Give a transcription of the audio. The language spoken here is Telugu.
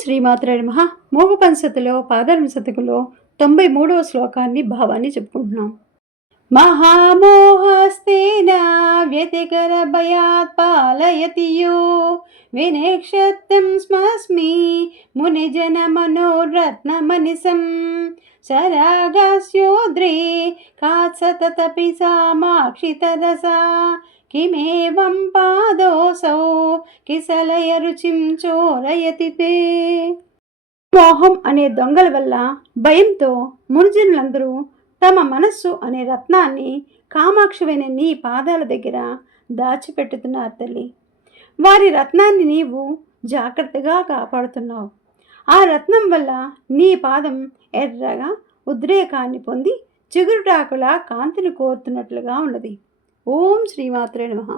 శ్రీమాత్రే నమః. మోగపంచతిలో పాదరంశతికులో 93వ శ్లోకాన్ని భావాన్ని చెప్పుకుంటున్నాం. మహామోహస్తేన వ్యతికర భయాత్ పాలయతి యో వినేక్షత్యం స్మస్మి మునిజన మనోరత్నమనిసం సరాగాస్యోద్రే కాత్సతతపి సామాక్షితరసా కిమేవం పాదోసౌ కిసలయ రుచిం చోరయతి తే. మోహం అనే దొంగల వల్ల భయంతో మునిజనులందరూ తమ మనస్సు అనే రత్నాన్ని కామాక్షివైన నీ పాదాల దగ్గర దాచిపెట్టుతున్నారు తల్లి. వారి రత్నాన్ని నీవు జాగ్రత్తగా కాపాడుతున్నావు. ఆ రత్నం వల్ల నీ పాదం ఎర్రగా ఉద్రేకాన్ని పొంది చిగురుటాకులా కాంతిని కోరుతున్నట్లుగా ఉన్నది. ఓం శ్రీమాత్రే నమః.